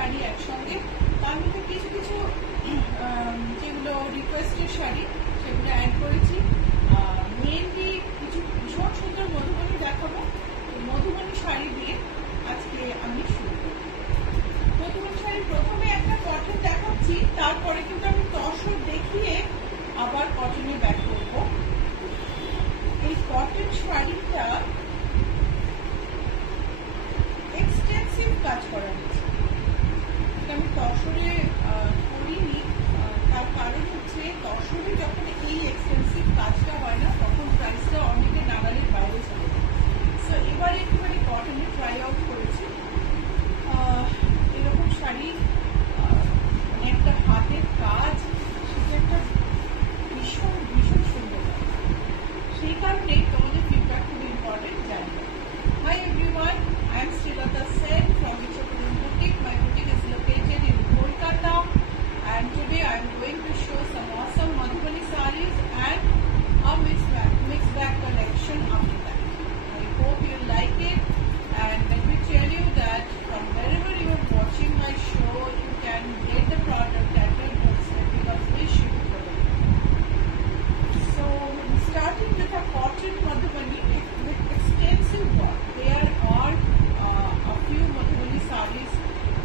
শাড়ি একসঙ্গে, তার মধ্যে কিছু কিছু যেগুলো রিকোয়েস্টের শাড়ি সেগুলো অ্যাড করেছি। মেনলি কিছু ভীষণ সুন্দর মধুবনী দেখাবো। মধুবনী শাড়ি দিয়ে আজকে আমি শুরু করব। মধুবনী শাড়ি প্রথমে একটা কটন দেখাচ্ছি, তারপরে কিন্তু আমি তসর দেখিয়ে আবার কটনে ব্যাক করব। এই কটন শাড়িটা এক্সটেন্সিভ কাজ করা হয়েছে, আমি তসরে করিনি। তার কারণ হচ্ছে তসরে যখন এই এক্সপেন্সিভ কাজটা হয় না তখন প্রাইসটা অনেকে নাগালের বাইরে চলে যায়। সো এবার একটুখানি কটনে ট্রাই আউট করেছি। এরকম শাড়ি মানে একটা হাতের কাজ, সেটা একটা ভীষণ ভীষণ সুন্দর লাগে। সেই কারণেই তোমাদের ফিডব্যাক খুব ইম্পর্টেন্ট জানবে। Hi everyone, I am Srilata Sen from Vichapuram Boutique. My boutique is located in Kolkata, and today I am going to show some awesome Madhubani sarees and a mixed bag collection after that. I hope you like it, and let me tell you that from wherever you are watching my show, you can get the product at your doorstep because we ship it for you. So starting with a cotton Madhubani with extensive work. There are a few Madhubani sarees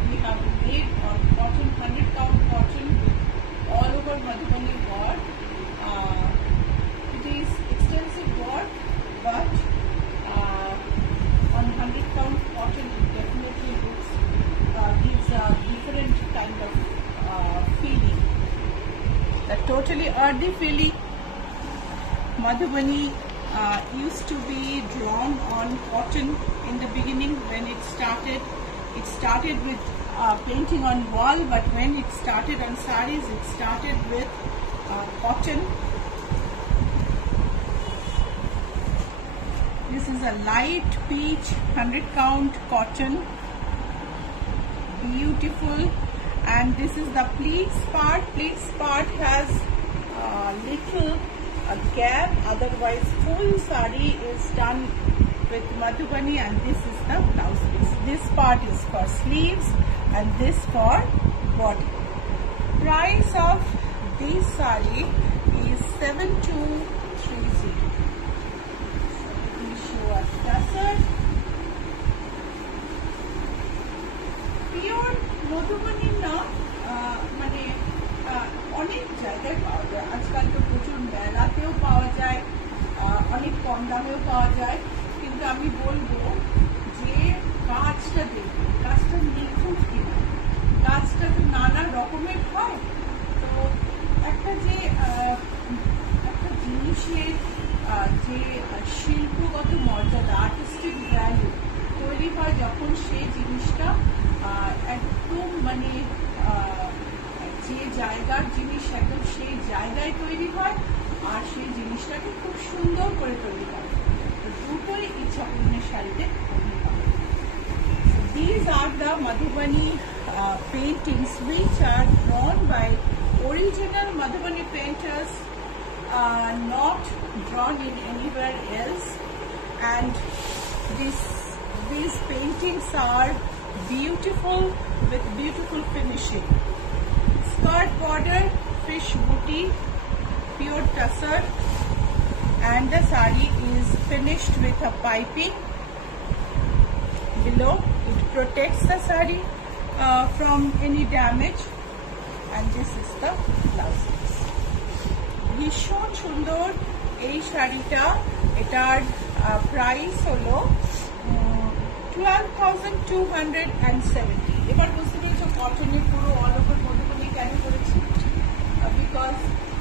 we have made on cotton, 100 count cotton with all over Madhubani work. It is extensive work, but on 100 count cotton it definitely gives a different kind of feeling. The totally earthy feeling. Madhubani used to be drawn on cotton in the beginning when it started. It started with painting on wall, but when it started on sarees, it started with cotton. This is a light peach 100 count cotton, beautiful, and this is the pleats part. Pleats part has little a gap, otherwise full saree is done with Madhubani, and this is the blouse piece. This part is for sleeves and this for body. Price of this saree is 7230. So let me show a tassel. Pure Madhubani na মানে অনেক জায়গায় পাওয়া যায় আজকাল, তো প্রচুর মেলাতেও পাওয়া যায়, অনেক কম দামেও পাওয়া যায়। কিন্তু আমি বলবো যে কাজটা দেখুন, কাজটা নিখুঁত কিনা। কাজটা তো নানা রকমের হয়, তো একটা জিনিসের যে শিল্পগত মর্যাদা, আর্টিস্টিক ভ্যালু তৈরি হয় যখন সেই জিনিসটা একদম মানে যে জায়গার জিনিস একদম সেই জায়গায় তৈরি হয়, আর সেই জিনিসটাকে খুব সুন্দর করে তৈরি হয়। দুটোই ইচ্ছা পূর্ণের শাড়িতে পাবে। These are the Madhubani paintings which are drawn by original Madhubani painters, not drawn in anywhere else, and these paintings are beautiful with beautiful finishing. Skirt border, fish booty, pure tussar, and the saree is finished with a piping below. It protects the saree from any damage, and this is the blouse piece. ভীষণ সুন্দর এই শাড়িটা। এটার price হলো 12,270। এবার বুঝতে পেরেছো কটনের পুরো অল ওভার মধুবনী কেন করেছি, বিকজ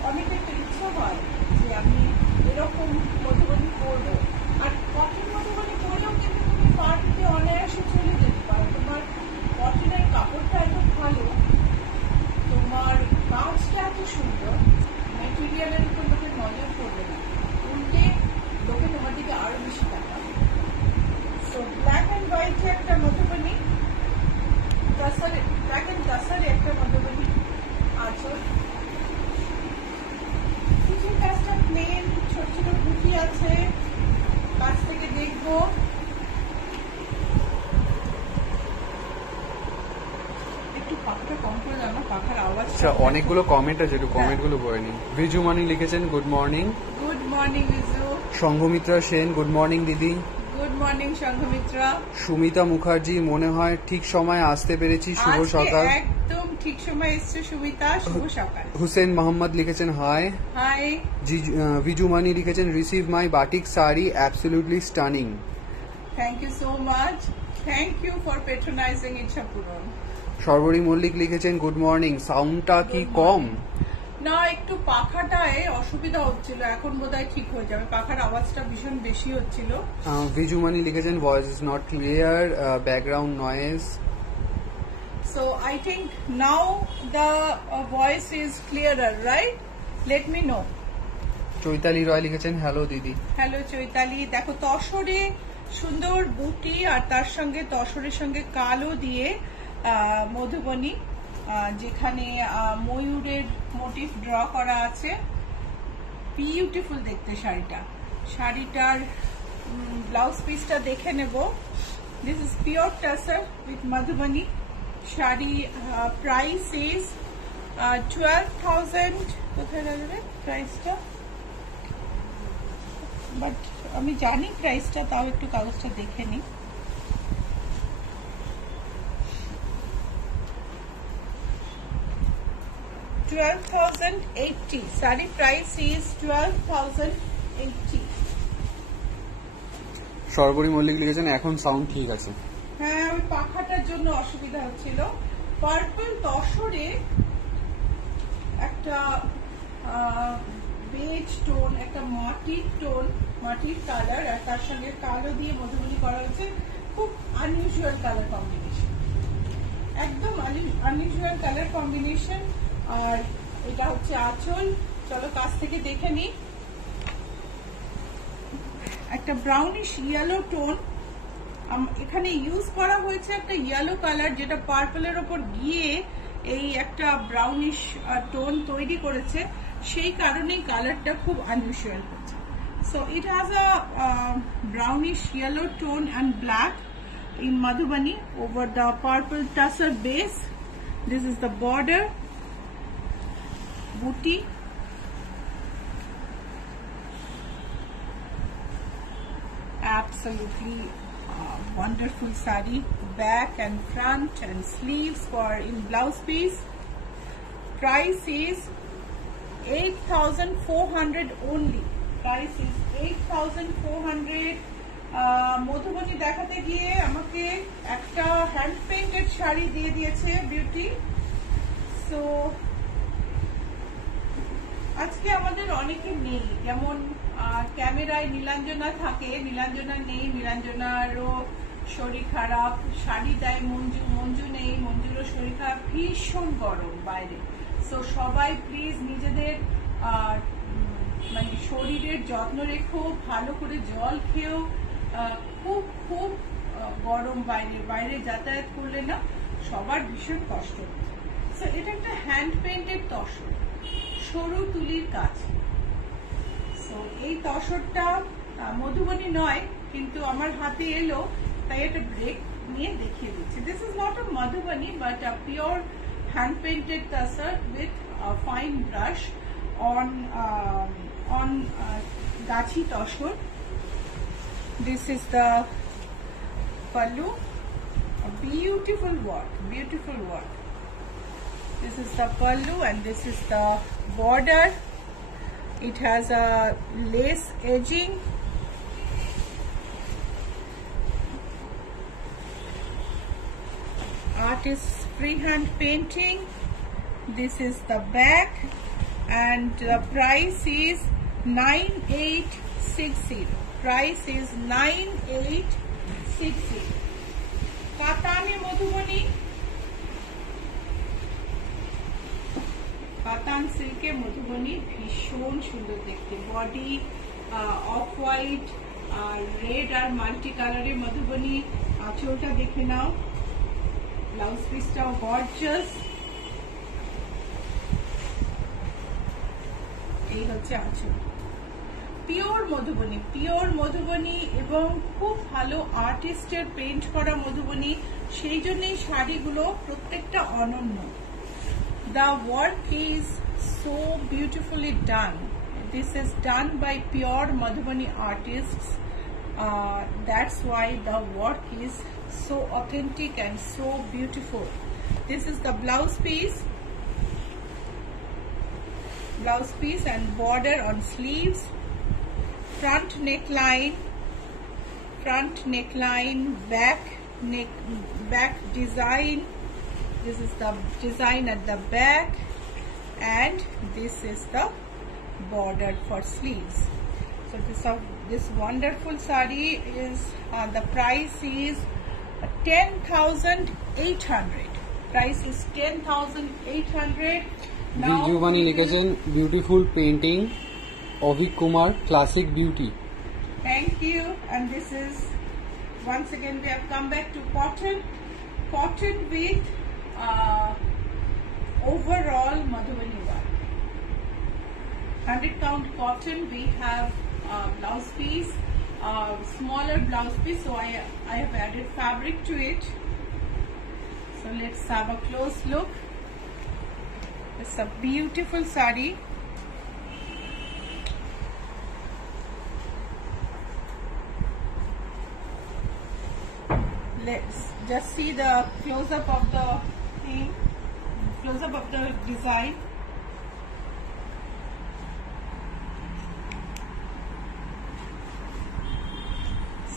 অনেকের তো ইচ্ছা হয় যে আমি এরকম মধুবনী করবো, আর কটন মধুবনী করলেও কিন্তু তুমি পার্টিতে অনায়াসে চলে যেতে পারো। তোমার কটনের কাপড়টা এত ভালো, তোমার কাজটা এত সুন্দর, মেটেরিয়ালের উপর লোকের নজর পড়বে না, উল্টে লোকে তোমার দিকে আরো বেশি তাকাবে। সো ব্ল্যাক অ্যান্ড হোয়াইটে একটা মধুবনী, ব্ল্যাক অ্যান্ড তাসারে একটা মধুবনী আঁচল। কিছু কাজটা প্লেন, ছোট ছোট বুটি আছে, কাছ থেকে দেখবো। আচ্ছা অনেকগুলো কমেন্ট আছে, একটু কমেন্টগুলো পড়ে নিই। বিজুমানি লিখেছেন good morning. Good morning Biju. Sanghamitra Sen good morning দিদি। Good morning Sanghamitra. সুমিতা মুখার্জি মনে হয় ঠিক সময় আসতে পেরেছি, শুভ সকাল। একদম ঠিক সময় এসছে সুমিতা, শুভ সকাল। হুসেন মোহাম্মদ লিখেছেন হাই। হাই। বিজুমানি লিখেছেন receive my batik sari absolutely stunning. Thank you so much, thank you for patronizing Ichchha Puran. সর্বরী Mallick লিখেছেন গুড মর্নিং, সাউন্ডটা কি কম? না, একটু পাখাটায় অসুবিধা হচ্ছিল, এখন বোধহয় ঠিক হয়ে যাবে। পাখার আওয়াজটা ভীষণ বেশি হচ্ছিল। বিজুমানি লিখেছেন voice is not clear, background noise. So I think now the voice is clearer, right? Let me know. Chaitali Roy লিখেছেন হ্যালো দিদি। হ্যালো চৈতালি। দেখো তসরে সুন্দর বুটি আর তার সঙ্গে তসরের সঙ্গে কালো দিয়ে মধুবনী, যেখানে ময়ূরের মোটিভ ড্র করা আছে। বিউটিফুল দেখতে শাড়িটা। শাড়িটার ব্লাউজ পিসটা দেখে নেব। This is pure tussar with Madhubani. Sari price is 12,000। কোথায় লাগবে প্রাইসটা? বাট আমি জানি প্রাইসটা, তাও একটু কাগজটা দেখে নিই। $12,080 শাড়ি প্রাইস ইজ 12,080। সর্বরী মল্লিক লিখেছেন এখন সাউন্ড ঠিক আছে। হ্যাঁ, ওই পাখাটার জন্য অসুবিধা হচ্ছিল। পার্পল তসরে একটা বেজ টোন, একটা মাটির টোন, মাটির কালার, আর তার সঙ্গে কালো দিয়ে মধুবনী করা হয়েছে। খুব আনইউজুয়াল কালার কম্বিনেশন, একদম আনইউজুয়াল কালার কম্বিনেশন। আর এটা হচ্ছে আঁচল। চলো কাছ থেকে দেখে নিই। একটা ব্রাউনিশ ইয়েলো টোন এখানে ইউজ করা হয়েছে, একটা ইয়েলো কালার যেটা পার্পলের ওপর গিয়ে এই একটা ব্রাউনিশ টোন তৈরি করেছে, সেই কারণেই কালারটা খুব আনইউজুয়াল হচ্ছে। So it has a brownish yellow tone and black in Madhubani over the purple tussar base. This is the border, booty, absolutely wonderful sari, back and front and sleeves for in blouse piece. Price is 8,400 only. Price is 8,400. Madhubani দেখাতে গিয়ে আমাকে একটা hand painted sari দিয়ে দিয়েছে beauty. So আজকে আমাদের অনেকে নেই, যেমন ক্যামেরায় নীলাঞ্জনা থাকে, নীলাঞ্জনা নেই, নীলাঞ্জনারও শরীর খারাপ। শাড়ি দেয় মঞ্জু, মঞ্জু নেই, মঞ্জুরও শরীর খারাপ, ভীষণ গরম বাইরে। সো সবাই প্লিজ নিজেদের মানে শরীরের যত্ন রেখো, ভালো করে জল খেও। খুব খুব গরম বাইরে, বাইরে যাতায়াত করলে না সবার ভীষণ কষ্ট। সো এটা একটা হ্যান্ড পেইন্টেড তসর, সরু তুলির কাজ। সো এই তসরটা মধুবনী নয়, কিন্তু আমার হাতে এলো তাই একটা ব্রেক নিয়ে দেখিয়ে দিচ্ছি। This is not a Madhubani but a pure hand painted tussar with a fine brush on gachi toshor. This is the pallu, a beautiful work, beautiful work. This is the pallu and this is the border. It has a lace edging. Artist freehand painting. This is the back and the price is 9,860. Price is 9,860. Katani Madhubani, Katan silke Madhubani, ভীষণ সুন্দর দেখতে। Body off white আর red আর multi কালারে মধুবনী। আঁচলটা দেখে নাও, blouse পিসটাও gorgeous. এই হচ্ছে আঁচল। Pure Madhubani, pure Madhubani এবং খুব ভালো আর্টিস্টের পেইন্ট করা মধুবনী, সেই জন্যই শাড়িগুলো প্রত্যেকটা অনন্য। The work is so beautifully done. This is done by pure Madhubani artists. That's why the work is so authentic and so beautiful. This is the blouse piece and border on sleeves. Front neckline, back design. This is the design at the back, and this is the border for sleeves. So this wonderful sari is the price is 10,800. Price is 10,800. Biju Bani লিখেছেন beautiful painting, Abhik Kumar, classic beauty. Thank you. And this is, once again we have come back to cotton with overall Madhubani work. 100 count cotton. We have blouse piece, smaller blouse piece, so I have added fabric to it. So let's have a close look. It's a beautiful sari. Let's just see the close-up of the thing, close-up of the design.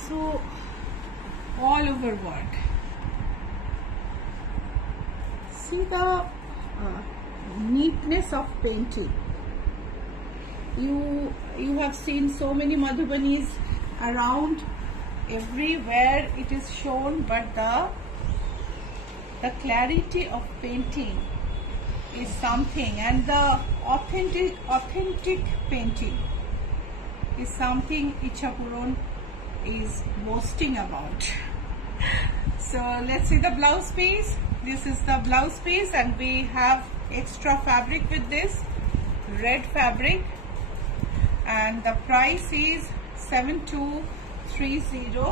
So all over work. See the neatness of painting. You have seen so many Madhubanis around. Everywhere it is shown, but the clarity of painting is something, and the authentic painting is something Ichapuran is boasting about. So let's see the blouse piece. This is the blouse piece, and we have extra fabric with this red fabric, and the price is 7230.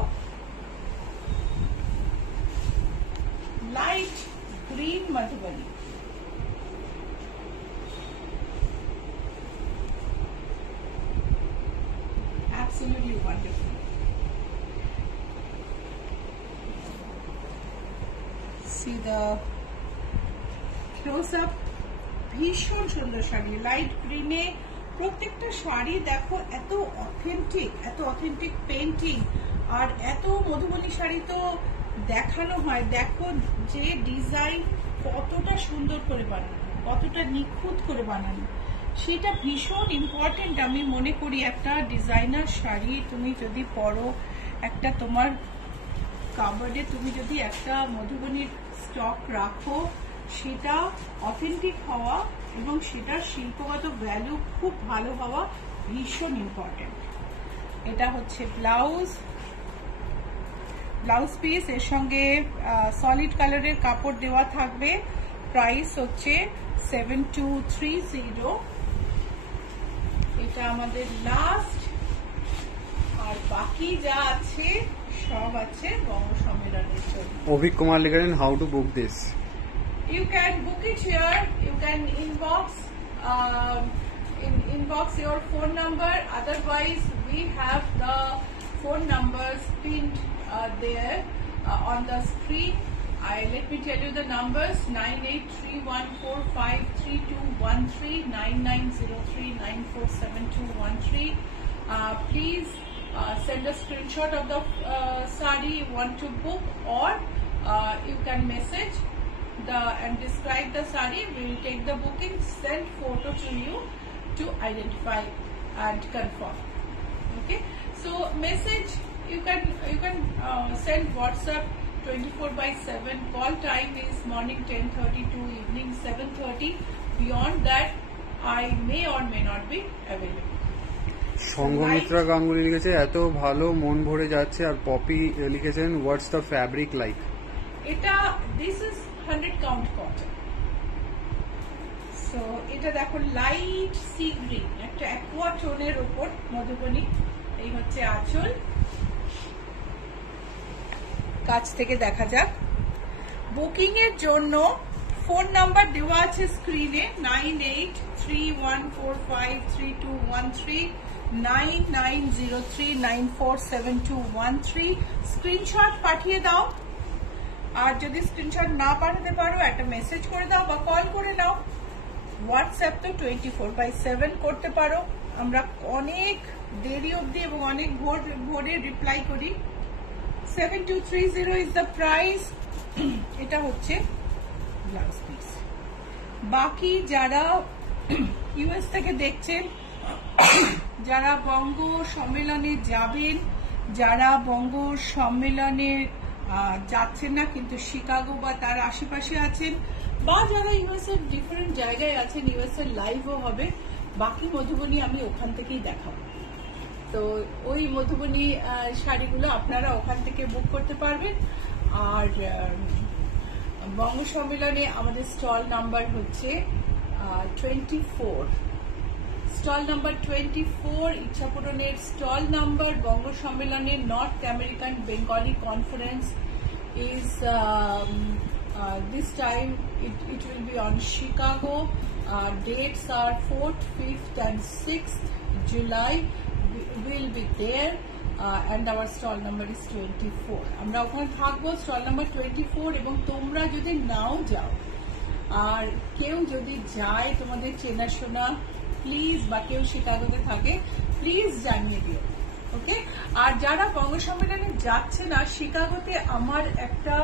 Light green Madhubani. Absolutely wonderful. See the close up. ভীষণ সুন্দর sari, light গ্রিনে প্রত্যেকটা শাড়ি দেখো, এত authentic painting, আর এত মধুবনী শাড়ি তো দেখানো হয়। দেখো যে ডিজাইন কতটা সুন্দর করে বানানো, কতটা নিখুঁত করে বানানো, সেটা ভীষণ ইম্পর্টেন্ট আমি মনে করি। একটা ডিজাইনার শাড়ি তুমি যদি পরো, একটা তোমার কাবার্ডে তুমি যদি একটা মধুবনীর স্টক রাখো, সেটা অথেন্টিক হওয়া এবং সেটার শিল্পগত ভ্যালু খুব ভালো হওয়া ভীষণ ইম্পর্টেন্ট। এটা হচ্ছে ব্লাউজ পিস, এর সঙ্গে সলিড কালারের কাপড় দেওয়া থাকবে। প্রাইস হচ্ছে 7230। এটা আমাদের লাস্ট, আর বাকি যা আছে সব আছে বঙ্গ সম্মেলনের জন্য। অভিক কুমার লিখেছেন how to book this. You can book it here. You can inbox your phone number. Otherwise, we have the phone numbers pinned there on the screen. Let me tell you the numbers: 9831453213, 9903947213. Please send a screenshot of the sari you want to book, or you can message and describe the sari. We will take the booking, send photo to you to identify and confirm. Okay, so message you can send WhatsApp 24/7. Call time is morning 10:30 to evening 7:30. Beyond that, I may or may not be available. সংঘমিত্রা গাঙ্গুলি লিখেছে এত ভালো, মন ভরে যাচ্ছে। আর poppy লিখেছেন what's the fabric like. এটা this is 100 count cotton. So এটা দেখো লাইট সি গ্রিন, একটা অ্যাকোয়া টোনের উপর মধুবনী। এই হচ্ছে আঁচল, কাছ থেকে দেখা যাক। বুকিং এর জন্য ফোন নাম্বার দেওয়া আছে স্ক্রিনে 9831453213 9903947213। স্ক্রিনশট পাঠিয়ে দাও, আর যদি স্ক্রিনশট না পাঠাতে পারো একটা মেসেজ করে দাও বা কল করে নাও। হোয়াটসঅ্যাপ তো 24/7 করতে পারো, আমরা অনেক দেরি অবধি এবং অনেক ভোরে রিপ্লাই করি। 7230 ইজ দ্য প্রাইস। এটা হচ্ছে ব্লাউজ পিস। বাকি যারা ইউএস থেকে দেখছেন, যারা বঙ্গ সম্মেলনে যাবেন, যারা বঙ্গ সম্মেলনে যাচ্ছেন না কিন্তু শিকাগো বা তার আশেপাশে আছেন, বা যারা ইউএস এর ডিফারেন্ট জায়গায় আছেন, ইউএস এর লাইভও হবে, বাকি মধুবনী আমি ওখান থেকেই দেখাবো। তো ওই মধুবনী শাড়িগুলো আপনারা ওখান থেকে বুক করতে পারবেন। আর বঙ্গ সম্মেলনে আমাদের স্টল নাম্বার হচ্ছে 24, স্টল নাম্বার 24 ইচ্ছাপূরণের স্টল নাম্বার। বঙ্গ সম্মেলনের north American Bengali conference is this time it will be on Chicago. Dates are 4th, 5th and 6th July. We'll be there. And our stall number is 24. আমরা ওখানে থাকবো, stall number 24। এবং তোমরা যদি নাও যাও আর কেউ যদি যায় তোমাদের চেনাশোনা, প্লিজ, বা কেউ শিকাগোতে থাকে, প্লিজ জানিয়ে দিও, ওকে? আর যারা বঙ্গ সম্মেলনে যাচ্ছে না, শিকাগোতে আমার একটা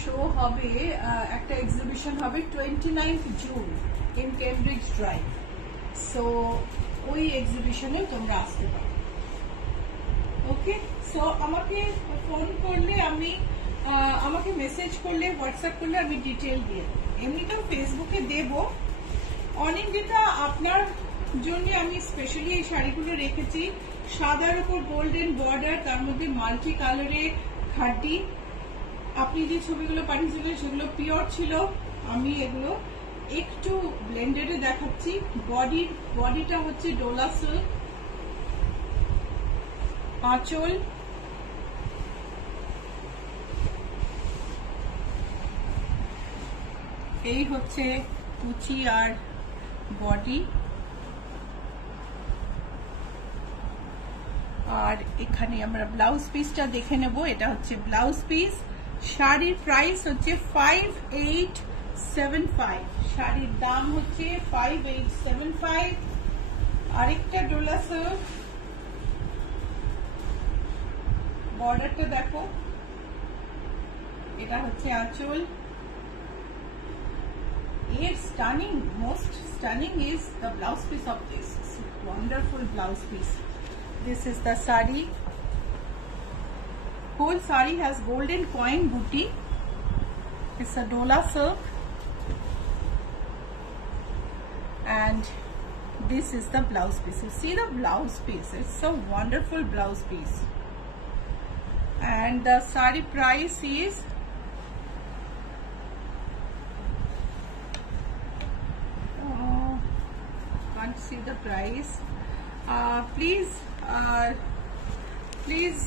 শো হবে, একটা এক্সিবিশন হবে 29th June in Cambridge drive. So ওই এক্সিবিশনে তোমরা আসতে পারো, ওকে? সো আমাকে ফোন করলে আমি, আমাকে মেসেজ করলে, হোয়াটসঅ্যাপ করলে আমি ডিটেল দিয়ে দেবো। এমনিতেও ফেসবুকে দেব। অনিন্দিতা, আপনার জন্য আমি স্পেশালি এই শাড়িগুলো রেখেছি। সাদার উপর গোল্ডেন বর্ডার, তার মধ্যে মাল্টি কালারে খাটি। আপনি যে ছবিগুলো পাঠিয়েছিলেন সেগুলো পিওর ছিল। আমি এগুলো একটু ব্লেন্ডেডে দেখাচ্ছি। বডিটা হচ্ছে ডোলা সিল্ক, আঁচল, এই হচ্ছে কুচি আর বডি, আর এখানে আমরা ব্লাউজ পিসটা দেখে নেব। এটা হচ্ছে ব্লাউজ পিস। শাড়ির প্রাইস হচ্ছে 5875। শাড়ির দাম হচ্ছে 5875। আরেকটা ডোলা সিল্ক, বর্ডারটা দেখো, এটা হচ্ছে আঁচল। Most stunning is the blouse piece of this. It's a wonderful blouse piece. This is the sari. Whole sari has golden coin booty. It's a dola silk, and this is the blouse piece. You see the blouse piece? It's a wonderful blouse piece, and the sari price is see the price. Please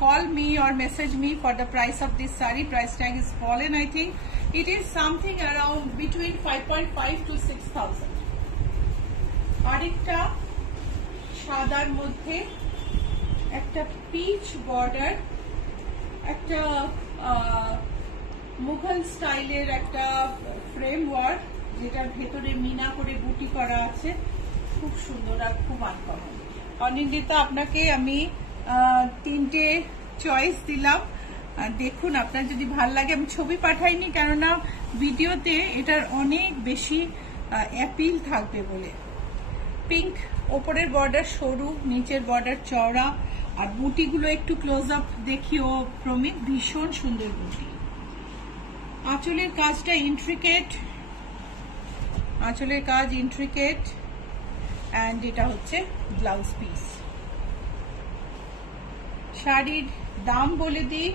call me or message me for the price of this sari. Price tag is fallen, I think. It is something around between 5.5 to 6,000. আরেকটা সাদার মধ্যে একটা pitch border, একটা মুঘল স্টাইলের একটা framework, যেটার ভেতরে মিনা করে বুটি করা আছে, খুব সুন্দর আর খুব আনকমন। অনিন্দিতা, আপনাকে আমি 3টে চয়েস দিলাম, দেখুন আপনার যদি ভাল লাগে। আমি ছবি পাঠাইনি কেননা ভিডিওতে এটার অনেক বেশি অ্যাপিল থাকবে বলে। পিঙ্ক, ওপরের বর্ডার সরু, নিচের বর্ডার চওড়া, আর বুটিগুলো একটু ক্লোজ আপ দেখিও প্রমিত, ভীষণ সুন্দর বুটি। আঁচলের কাজটা ইন্ট্রিকেট, আঁচলের কাজ ইন্ট্রিকেট, অ্যান্ড এটা হচ্ছে ব্লাউজ পিস। শাড়ির দাম বলে দিই,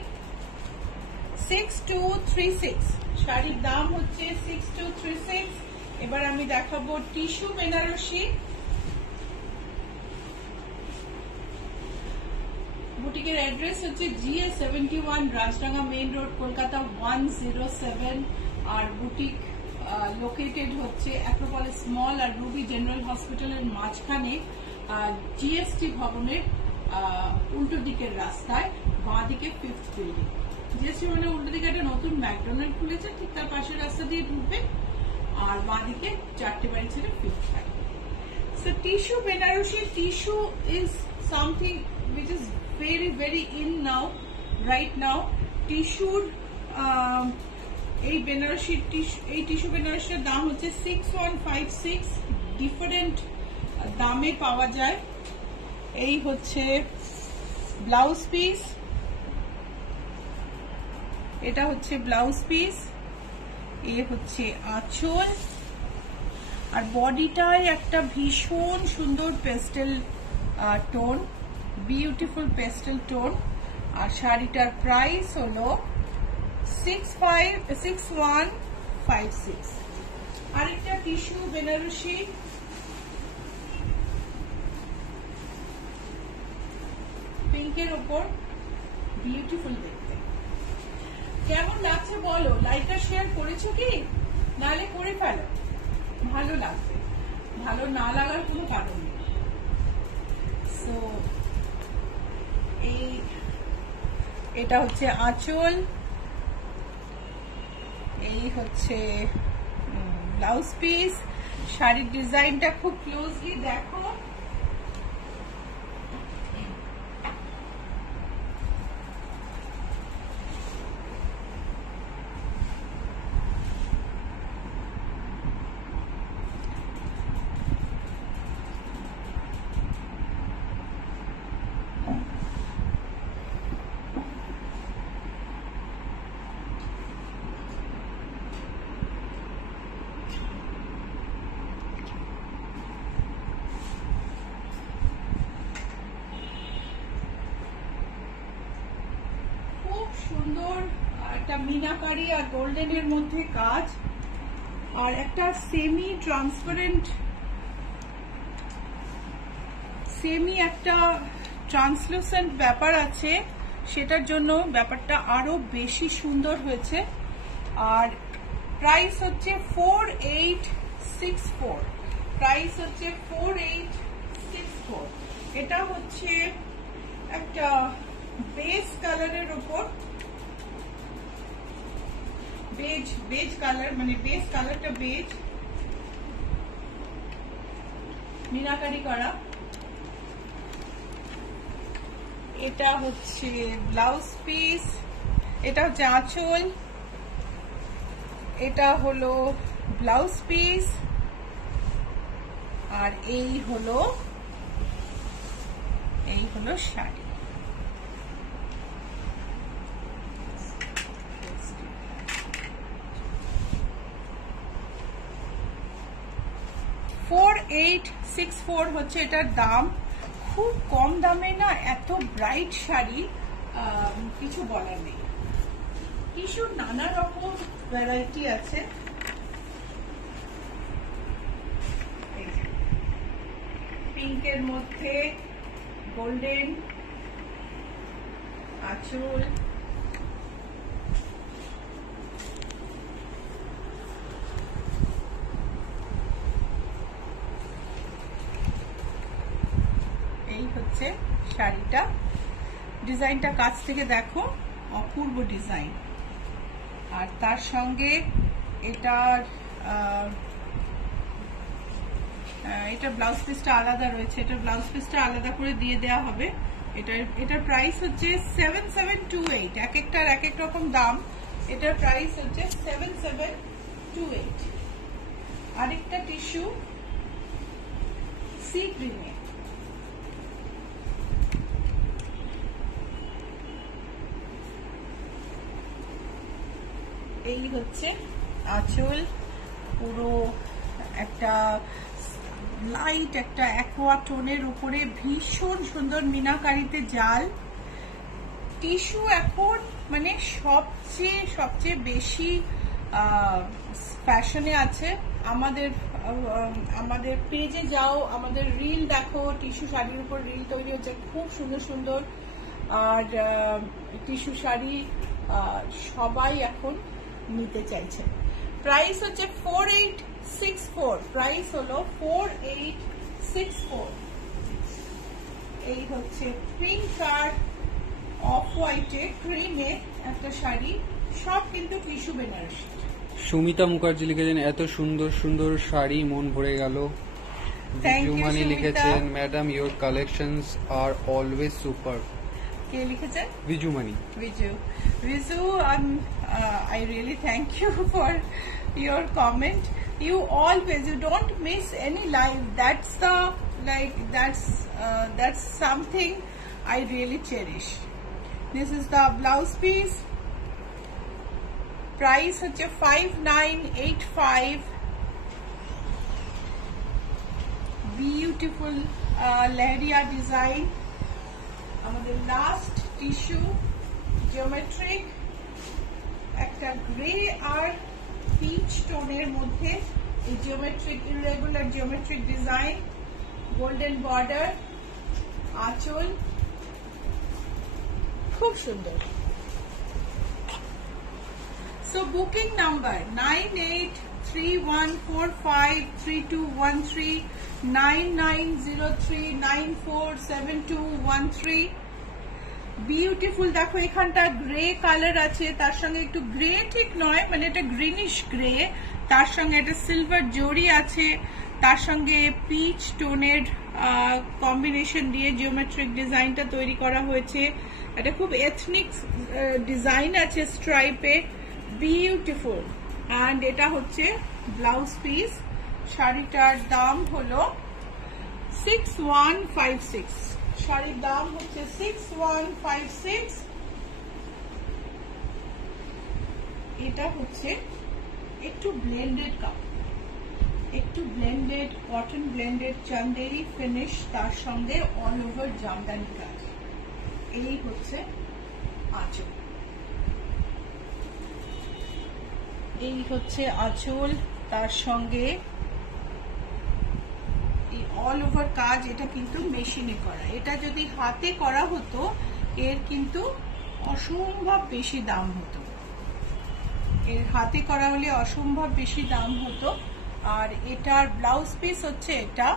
6236। শাড়ির দাম হচ্ছে 6236। এবার আমি দেখাবো টিস্যু বেনারসি। বুটিকের অ্যাড্রেস হচ্ছে GA71, Rajdanga main road, Kolkata 107। আর বুটিক লোকেটেড হচ্ছে অ্যাক্রোপলিস মল আর রুবি জেনারেল হসপিটালের মাঝখানে, জিএসটি ভবনের উল্টো দিকের রাস্তায়, বাঁ দিকে 5th বিল্ডিং। জিএসটি ভবনের উল্টো দিকে একটা নতুন ম্যাকডোনাল্ড খুলেছে, ঠিক তার পাশের রাস্তা দিয়ে ঢুকবে, আর বাঁ দিকে 4টে বাড়ি ছেড়ে 5th বাড়ি। So tissue Benarosi tissue is something which is very very in now, right now. Tissue এই বেনারসি টিস্যু বেনারসির দাম হচ্ছে 6156, ডিফারেন্ট দামে পাওয়া যায়। এই হচ্ছে ব্লাউজ পিস, এটা হচ্ছে ব্লাউজ পিস, এ হচ্ছে আঁচল, আর বডিটায় একটা ভীষণ সুন্দর pastel tone, beautiful pastel tone. আর শাড়িটার প্রাইস হলো 6156। আরেকটা টিস্যু বেনারসি, পিঙ্কের ওপর, বিউটিফুল দেখতে। কেমন লাগছে বলো, লাইক আর শেয়ার করেছো কি? নাহলে করে ফেলো, ভালো লাগবে, ভালো না লাগার কোনো কারণ নেই। সো এটা হচ্ছে আঁচল, এই হচ্ছে ব্লাউজ পিস। শাড়ির ডিজাইনটা খুব ক্লোজলি দেখো, সুন্দর একটা মিনাকারি আর গোল্ডেনের মধ্যে কাজ, আর একটা সেমি ট্রান্সপারেন্ট, একটা ট্রান্সলুসেন্ট ব্যাপার আছে, সেটার জন্য ব্যাপারটা আরো বেশি সুন্দর হয়েছে। আর প্রাইস হচ্ছে 4864, প্রাইস হচ্ছে 4864। এটা হচ্ছে একটা বেজ কালারের উপর, বেজ কালার, মানে বেজ কালারটা বেজ, মিনাকারি করা। এটা হচ্ছে ব্লাউজ পিস, এটা হচ্ছে আঁচল, এটা হলো ব্লাউজ পিস, আর এই হলো শাড়ি। $4864 হচ্ছে এটার দাম। খুব কম দামে না এত ব্রাইট শাড়ি কিছু বলার নেই। টিস্যুর নানা রকম ভ্যারাইটি আছে, পিঙ্কের মধ্যে গোল্ডেন, আঁচল, এই হচ্ছে শাড়িটা। ডিজাইনটা কাছ থেকে দেখো, অপূর্ব ডিজাইন। আর তার সঙ্গে এটার ব্লাউজ পিসটা আলাদা রয়েছে, এটার ব্লাউজ পিসটা আলাদা করে দিয়ে দেওয়া হবে। এটার প্রাইস হচ্ছে 7728, এক একটার এক এক রকম দাম। এটার প্রাইস হচ্ছে 7728। আরেকটা টিস্যু সি ক্রিমে, এই হচ্ছে আঁচল, পুরো একটা লাইট একটা অ্যাকোয়া টোনের উপরে ভীষণ সুন্দর মিনাকারিতে জাল। টিস্যু এখন মানে সবচেয়ে বেশি ফ্যাশনে আছে। আমাদের পেজে যাও, আমাদের রিল দেখো, টিস্যু শাড়ির উপর রিল তৈরি হচ্ছে, খুব সুন্দর সুন্দর আর টিস্যু শাড়ি সবাই এখন নিতে চাইছেন। প্রাইস হচ্ছে 4864, প্রাইস হলো 4864। এই হচ্ছে পিঙ্ক আর অফ হোয়াইটে ক্রিমে একটা শাড়ি, সব কিন্তু টিস্যু বেনারসি। সুমিতা মুখার্জি লিখেছেন এত সুন্দর সুন্দর শাড়ি, মন ভরে গেল। বিজুমানি লিখেছেন madam your collections are always super. কে লিখেছেন? Bijumani. Vizu, I really thank you for your comment. You always, you don't miss any live. That's the that's something I really cherish. This is the blouse piece. Price হচ্ছে 5985. Beautiful leheria design. আমাদের last tissue geometric, একটা grey আর pitch টোনের মধ্যে এই geometric, irregular geometric design, golden border, আঁচল, খুব সুন্দর। So booking number 9831453213, 9903947213। Beautiful, দেখো এখানটা গ্রে কালার আছে, তার সঙ্গে একটু গ্রে ঠিক নয়, মানে এটা গ্রিনিশ গ্রে, তার সঙ্গে একটা সিলভার জড়ি আছে, তার সঙ্গে পিচ টোনের কম্বিনেশন দিয়ে জিওমেট্রিক ডিজাইনটা তৈরি করা হয়েছে। এটা খুব এথনিক ডিজাইন আছে স্ট্রাইপে, বিউটিফুল। অ্যান্ড এটা হচ্ছে ব্লাউজ পিস। শাড়িটার দাম হলো 6156, শাড়ির দাম হচ্ছে 6156। এটা হচ্ছে একটু ব্লেন্ডেড কাপড়, একটু blended cotton, blended Chanderi finish, তার সঙ্গে অল ওভার জামদানি কাজ। এই হচ্ছে আঁচল, এই হচ্ছে আঁচল, তার সঙ্গে অল ওভার কাজ। এটা কিন্তু মেশিনে করা, এটা যদি হাতে করা হতো এর কিন্তু অসম্ভব বেশি দাম হতো, এর হাতে করা হলে অসম্ভব বেশি দাম হতো। আর এটার ব্লাউজ পিস হচ্ছে এটা,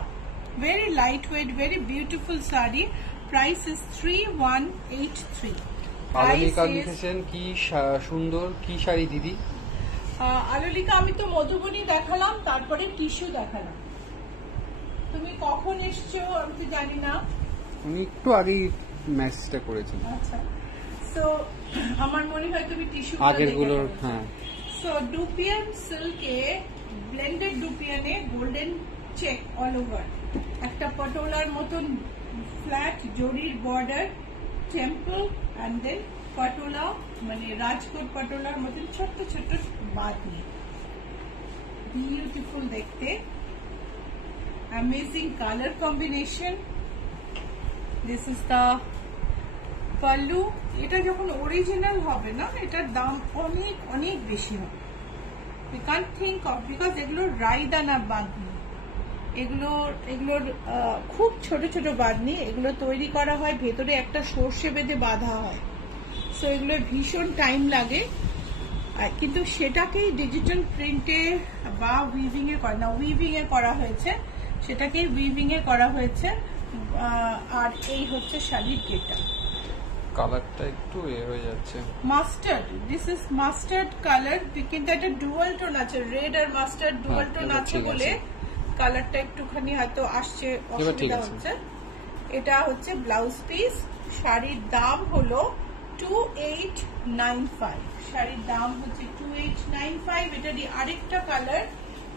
very light weight, very beautiful sari. Price is 3183। Alolika লিখেছেন কি সুন্দর, কি শাড়ি দিদি? আলোলিকা, আমি তো মধুবনী দেখালাম, তারপরে টিস্যু দেখালাম। তুমি কখন এসছো আমি তো জানি না, উনি একটু আগেই মেসেজটা করেছেন। আচ্ছা, সো আমার মনে হয় তুমি টিস্যু আগের গুলোর। হ্যাঁ, সো ডুপিয়ান সিল্কে, ব্লেন্ডেড ডুপিয়ানে গোল্ডেন চেক অল ওভার, একটা পটোলার মতন ফ্ল্যাট জরির border, temple, and then patola, মানে রাজকোট পটোলার মতন ছোট্ট ছোট্ট বাঁধনি, বিউটিফুল দেখতে, amazing color combination. This is the pallu. এটা যখন অরিজিনাল হবে না, এটার দাম অনেক অনেক বেশি হবে। We can't think of, because এগুলো রাইদানা বাঁধনি, এগুলোর খুব ছোট ছোট বাঁধনি, এগুলো তৈরি করা হয় ভেতরে একটা সর্ষে বেঁধে বাঁধা হয়। সো এগুলো ভীষণ টাইম লাগে, কিন্তু সেটাকেই ডিজিটাল প্রিন্টে বা উইভিং এ করা, না উইভিং এ করা হয়েছে, সেটাকে উইভিং এ করা হয়েছে। আর এই হচ্ছে শাড়ির গেটা, কালারটা একটু এ হয়ে যাচ্ছে, mustard. This is mustard colour, কিন্তু একটা ডুয়াল টোন আছে, রেড আর মাস্টার্ড ডুয়াল টোন আছে বলে কালারটা একটুখানি হয়তো আসছে, অসুবিধা হচ্ছে। এটা হচ্ছে ব্লাউজ পিস। শাড়ির দাম হলো 2895, শাড়ির দাম হচ্ছে 2895। এটারই আরেকটা colour,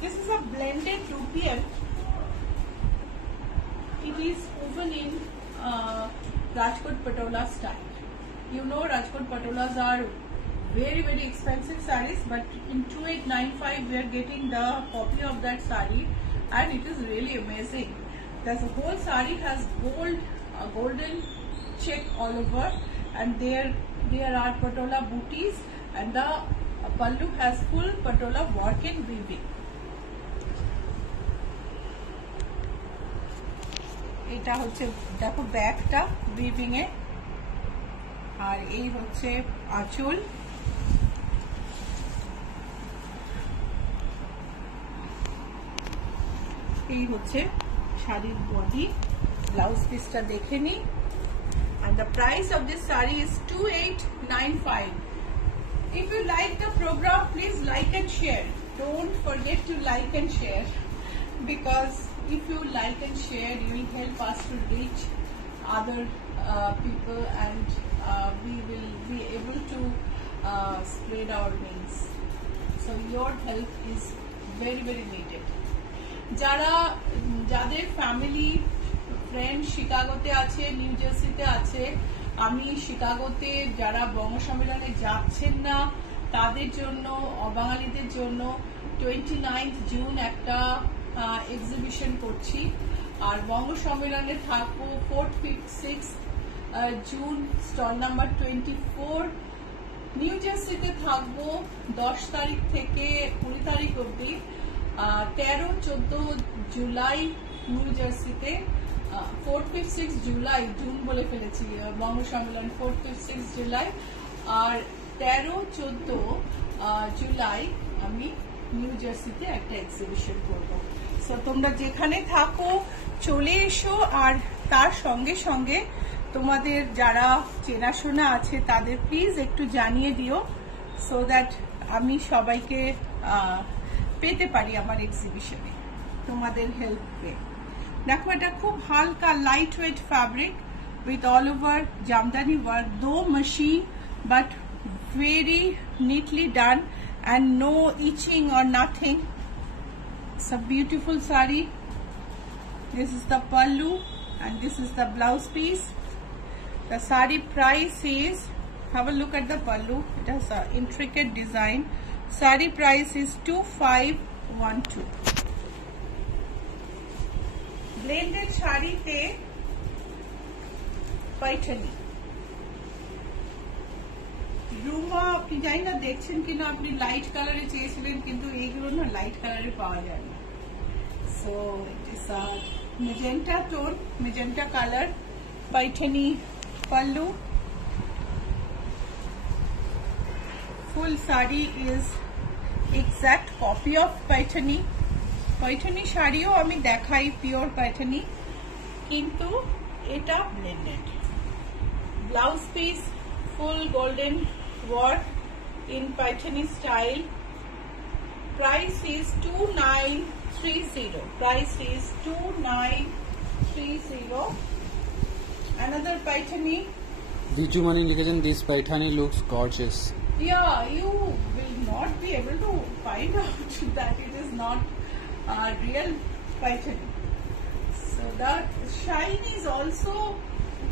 this is a blended dupion, it is woven in Rajkot Patola style. You know Rajkot Patolas are very very expensive sarees, but in 2895 we are getting the copy of that saree, and it is really amazing. The whole saree has golden check all over, and there are Patola booties, and the pallu has full Patola work in weaving. এটা হচ্ছে দেখো ব্যাকটা weaving এ, আর এই হচ্ছে আঁচল। এই হচ্ছে শাড়ির body. Blouse পিসটা দেখে নি। And the price of this saree is 2895. If you like the program, please like and share. Don't forget to like and share, because if you like and share, you will help us to reach other people, and we will be able to spread our wings. So your help is very, very needed. যাদের family friend শিকাগোতে আছে, new জার্সিতে আছে, আমি শিকাগোতে যারা বঙ্গ সম্মেলনে যাচ্ছেন না তাদের জন্য, অবাঙালিদের জন্য 29 জুন একটা এক্সিবিশন করছি। আর বঙ্গ সম্মেলনে থাকবো 4th, 5th, 6th June, stall number 24। New জার্সিতে থাকবো 10 তারিখ থেকে 20 তারিখ অবধি। 13-14 জুলাই নিউ জার্সিতে। 4th, 5th, 6th July, June বলে ফেলেছি, বঙ্গ সম্মেলন 4th, 5th, 6th জুলাই। আর 13-14 জুলাই আমি নিউ জার্সিতে একটা এক্সিবিশন করবো। সো তোমরা যেখানে থাকো চলে এসো, আর তার সঙ্গে সঙ্গে তোমাদের যারা চেনাশোনা আছে তাদের প্লিজ একটু জানিয়ে দিও, সো দ্যাট আমি সবাইকে পেতে পারি আমার এক্সিবিশনে তোমাদের হেল্প পেয়ে। দেখো এটা খুব হালকা light weight fabric with all over Jamdani work, দো মাশিন but very neatly done and no itching or nothing. It's a beautiful saree. This is the pallu and this is the blouse piece. The saree price is, have a look at the pallu, it has an intricate design. Saree price is 2512. Blended saree te paithani. Ruma আপনি জানি না দেখছেন কিনা, আপনি light কালারে চেয়েছিলেন কিন্তু এইগুলো না লাইট কালারে পাওয়া যায় না। So it is a magenta tone, magenta colour, Paithani pallu. Full saree is exact copy of paithani. Paithani শাড়িও আমি দেখাই পিওর পাইঠানি, কিন্তু এটা blended. Blouse piece full golden work in paithani style. Price is 2930. Price is 2930. Another paithani. Vijumani লিখেছেন, this paithani looks gorgeous. Yeah, you will not be able to find out that it is not real paithani. So the shine is also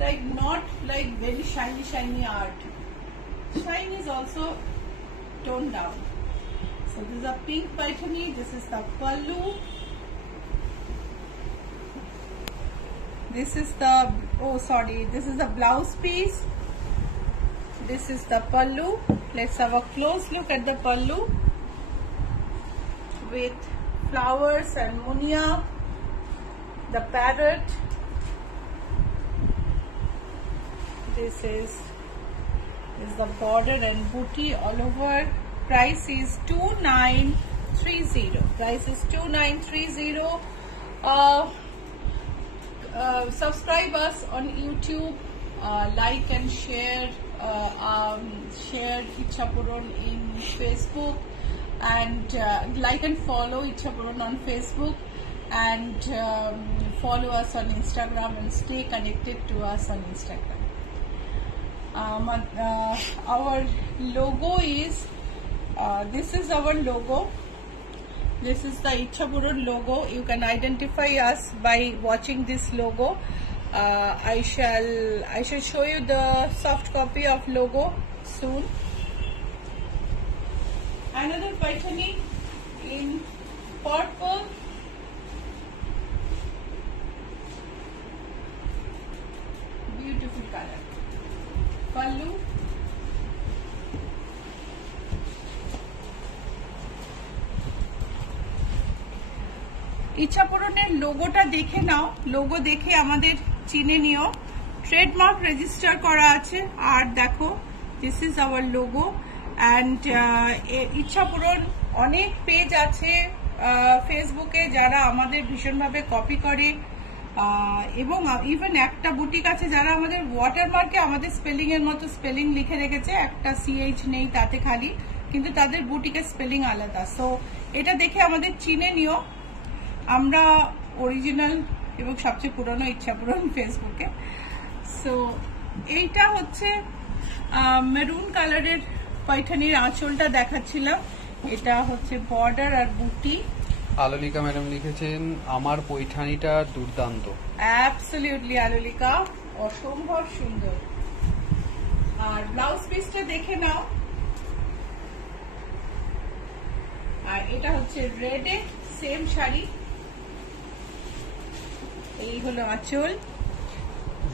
like not like very shiny art. Shine is also toned down. So this is a pink paithani. This is the pallu. This is the, oh sorry, this is the blouse piece. This is the pallu. Let's have a close look at the pallu with flowers and munia, the parrot. This is the border and booty all over. Price is 2930. Price is 2930. Subscribe us on YouTube, like and share. Share Ichhapuran in Facebook, and like and follow Ichhapuran on Facebook, and follow us on Instagram and stay connected to us on Instagram. Our logo is, this is our logo. This is the Ichhapuran logo. You can identify us by watching this logo. I shall show you the soft copy of logo soon. Another paithani in purple. Beautiful color. Pallu. ইচ্ছাপূরণের লোগোটা দেখে নাও, logo দেখে আমাদের চিনে নিও। Trademark register করা আছে। আর দেখো, this is our logo. And ইচ্ছা পূরণ অনেক পেজ আছে ফেসবুকে যারা আমাদের ভীষণভাবে কপি করে, এবং ইভেন একটা বুটিক আছে যারা আমাদের ওয়াটারমার্কে আমাদের স্পেলিং এর মতো স্পেলিং লিখে রেখেছে, একটা CH নেই তাতে খালি, কিন্তু তাদের বুটিকের স্পেলিং আলাদা। সো এটা দেখে আমাদের চিনে নিও, আমরা অরিজিনাল এবং সবচেয়ে পুরনো ইচ্ছা পূরণ ফেসবুকে। সো এইটা হচ্ছে মেরুন কালারের পৈঠানির আঁচলটা দেখাচ্ছিলাম, এটা হচ্ছে বর্ডার আর বুটি। আলোলিকা ম্যাডাম লিখেছেন আমার পৈঠানিটা দুর্দান্ত। অ্যাবসলিউটলি আলোলিকা, অসম্ভব সুন্দর। আর ব্লাউজ পিসটা দেখে নাও, আর এটা হচ্ছে রেডে সেম শাড়ি, এই হলো আঁচল।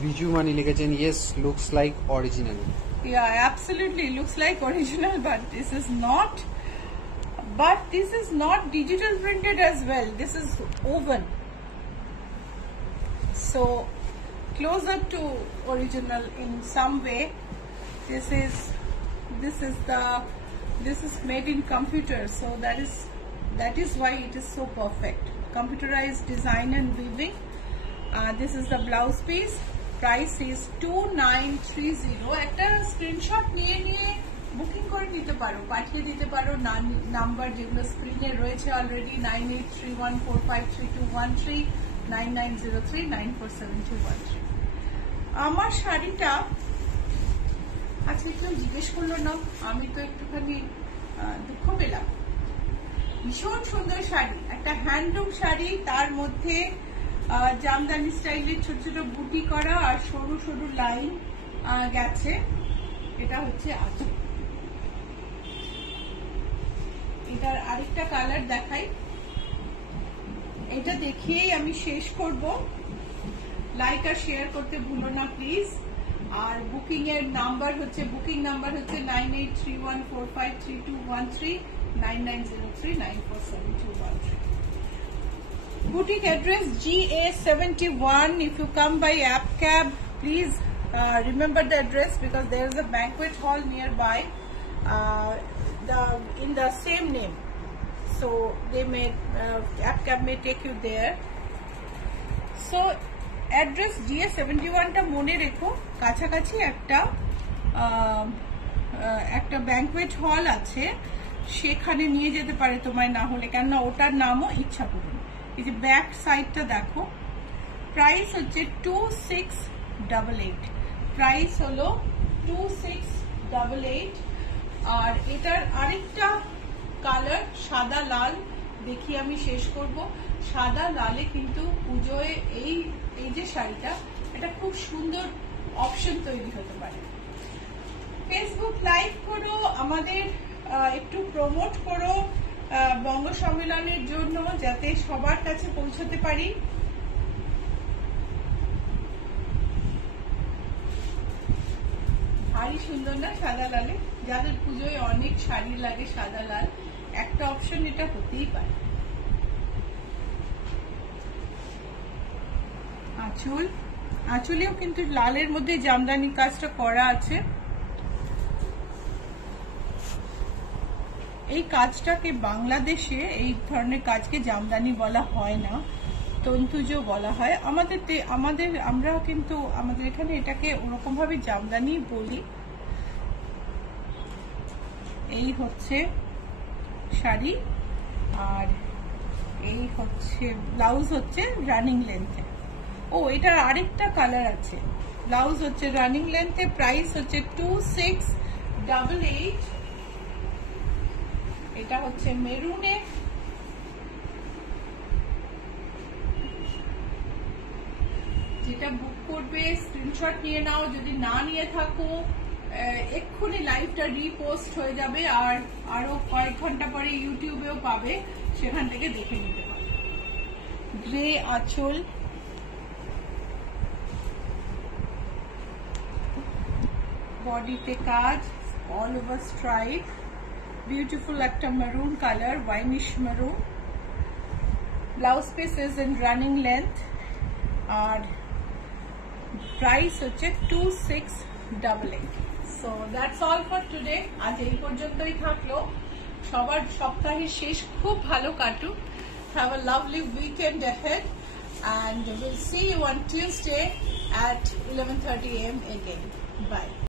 বিজু মানি লিখেছেন yes looks like original. Yeah, absolutely looks like original, but this is not. But this is not digital printed as well. This is woven. So closer to original in some way. This is made in computer, so that is why it is so perfect. Computerized design and weaving. This is the blouse piece. Price is 2930. একটা screenshot নিয়ে booking করে নিতে পারো, পাঠিয়ে দিতে পারো number যেগুলো স্ক্রিনে রয়েছে অলরেডি, 9831453213, 9903947213। আমার শাড়িটা আচ্ছা কেউ জিজ্ঞেস করলো না, আমি তো একটুখানি দুঃখ পেলাম। ভীষণ সুন্দর শাড়ি, একটা হ্যান্ডলুম শাড়ি, তার মধ্যে জামদানি স্টাইলের ছোট ছোট বুটি করা আর সরু সরু লাইন গেছে। এটা হচ্ছে আঁচল। এটার আরেকটা কালার দেখাই, এটা দেখিয়েই আমি শেষ করব। লাইক আর শেয়ার করতে ভুলো না প্লিজ। আর বুকিং নাম্বার হচ্ছে 9831453213, 9903947213। Boutique address GA71. If you come by app cab, please remember the address because there is a banquet hall nearby in the same name. So they may app cab may take you there. So address GA71 টা মনে রেখো, কাছাকাছি একটা banquet হল আছে, সেখানে নিয়ে যেতে পারে তোমায়, না হলে কেননা ওটার নামও ইচ্ছা পূরণ। এই যে ব্যাক সাইডটা দেখো, প্রাইস হচ্ছে 2688, প্রাইস হলো 2688। আর এটার আরেকটা কালার সাদা লাল, দেখি আমি শেষ করব। সাদা লালে কিন্তু পুজোয় এই যে শাড়িটা, এটা খুব সুন্দর অপশন তৈরি হতে পারে। ফেসবুক লাইভ করো, আমাদের একটু প্রমোট করো বঙ্গ সম্মেলনের জন্য, যাতে সবার কাছে পৌঁছতে পারি। ভারী সুন্দর না সাদা লালে? যাদের পুজোয় অনেক শাড়ি লাগে সাদা লাল, একটা অপশন এটা হতেই পারে। আঁচলেও কিন্তু লালের মধ্যে জামদানি কাজটা করা আছে। এই কাজটাকে বাংলাদেশে এই ধরনের কাজকে জামদানি বলা হয় না, তন্তুজও বলা হয়। আমরা কিন্তু আমাদের এখানে এটাকে ওরকম ভাবে জামদানি বলি। এই হচ্ছে শাড়ি, আর এই হচ্ছে ব্লাউজ হচ্ছে রানিং লেন্থে। ও এটার আরেকটা কালার আছে, ব্লাউজ হচ্ছে রানিং লেন্থে, প্রাইস হচ্ছে 2688। এটা হচ্ছে মেরুনে, যেটা বুক করবে স্ক্রিনশট নিয়ে নাও, যদি না নিয়ে থাকো এক্ষুনি লাইভটা রিপোস্ট হয়ে যাবে, আর আরো কয়েক ঘন্টা পরে ইউটিউবেও পাবে, সেখান থেকে দেখে নিতে পারবে। গ্রে আঁচল, বডিতে কাজ, অল ওভার স্ট্রাইপ, বিউটিফুল একটা maroon colour, winish maroon. Blouse piece is in running length, আর প্রাইস হচ্ছে 2688। So that's all for today. আজ এই পর্যন্তই থাকলো। সবার সপ্তাহের শেষ খুব ভালো কাটুক। Have a lovely weekend ahead and we'll see you on Tuesday at 11:30 a.m. again. Bye.